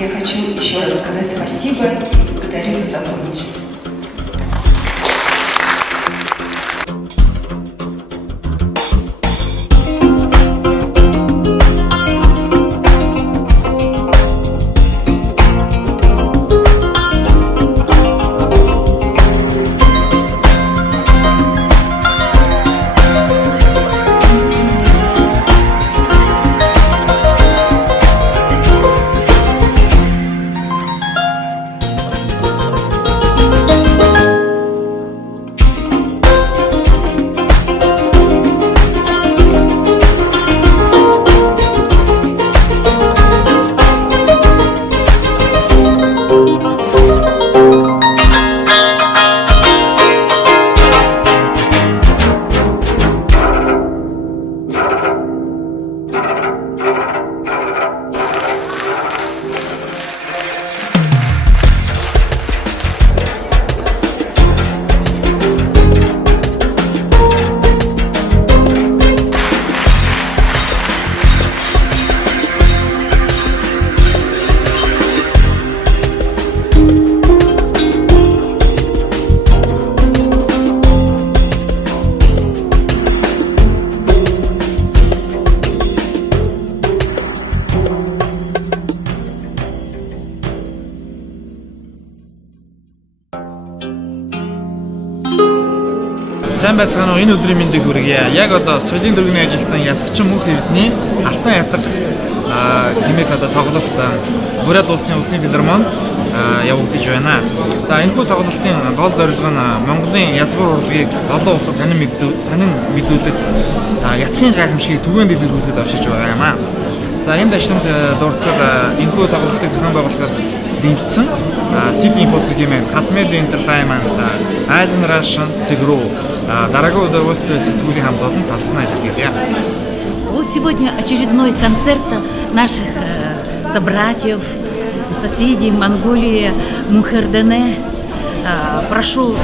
Я хочу еще раз сказать спасибо и благодарю за сотрудничество. Сайн байцгаана уу, энэ өдрийн мэндийг хүргье. Яг одоо соёлын дөрвийн ажилтан ятгчин мөнх эрдэнэ алтан ятга хэмээх одоо тоглолт Бурят улсын филармонд явагдаж байна. За энэхүү тоглолтын гол зорилго нь Монголын язгуур урлагийг олон улсад танин мэдүүлэх ятгын гайхамшигыг түгээн дэлгэрүүлэхэд оршиж байгаа юм аа. За энэ дашрамд дурддаг энэхүү тоглолтыг зохион байгуулахад дэмжсэн City Info-гийн Cosmedia Entertainment, Aizen Russian, Cigru, дорогое удовольствие сетгүүлийн хамт олон талсан ажиллагаа. Вот сегодня очередной концерт наших собратьев, соседей в Монголии, Мухердене. Прошел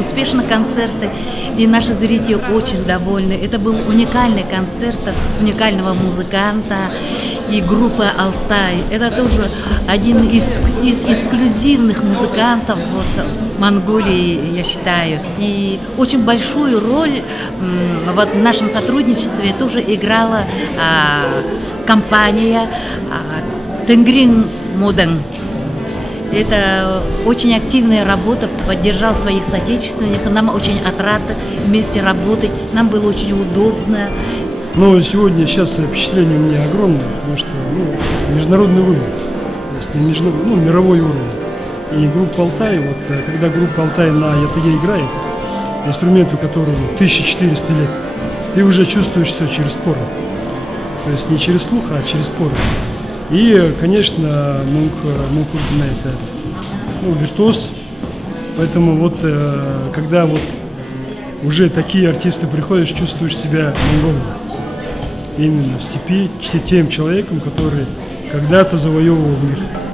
успешно концерты, и наши зрители очень довольны. Это был уникальный концерт уникального музыканта и группы «Алтай». Это тоже один из эксклюзивных музыкантов в Монголии, я считаю. И очень большую роль в нашем сотрудничестве тоже играла компания «Тенгрин Моден». Это очень активная работа, поддержал своих соотечественников, нам очень отрадно вместе работать, нам было очень удобно. Но сегодня сейчас впечатление у меня огромное, потому что международный уровень, то есть мировой уровень. И группа «Алтай», вот когда группа «Алтай» на ятаге играет, инструменту которому 1400 лет, ты уже чувствуешь все через пору. То есть не через слух, а через пору. И, конечно, Мухердене это виртуоз, поэтому вот когда вот уже такие артисты приходят, чувствуешь себя монголом. Именно в степи, тем человеком, который когда-то завоевывал мир.